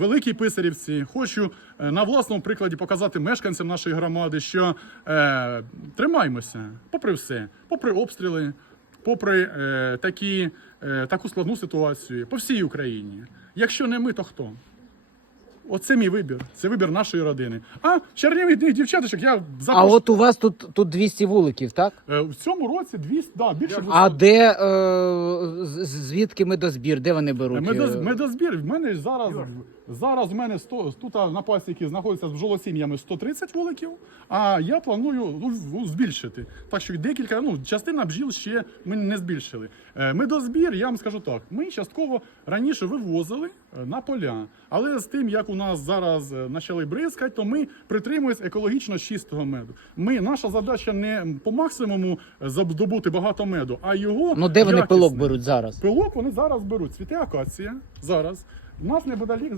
Великій Писарівці. Хочу е, на власному прикладі показати мешканцям нашої громади, що е, тримаймося, попри все, попри обстріли, попри е, такі, е, таку складну ситуацію по всій Україні. Якщо не ми, то хто? Оце мій вибір. Це вибір нашої родини. А чарівних дівчаточок я А от у вас тут, тут 200 вуликів, так? Е, в цьому році 200, да, більше 200. А де е, з- звідки медозбір? Де вони беруть? Медоз, е? медозбір. В мене ж зараз, зараз в мене 100, тут на пасіки знаходиться з бджолосім'ями 130 вуликів, а я планую ну, в- збільшити. Так що декілька, ну, частина бджіл ще ми не збільшили. Е, Медозбір, я вам скажу так, ми частково раніше вивозили е, на поля, але з тим, як у нас зараз е, почали бризкати, то ми притримуємось екологічно чистого меду. Ми, наша задача не по максимуму е, здобути багато меду, а його Ну де вони пилок беруть зараз? Пилок вони зараз беруть. Цвіте акація зараз. У нас неподалік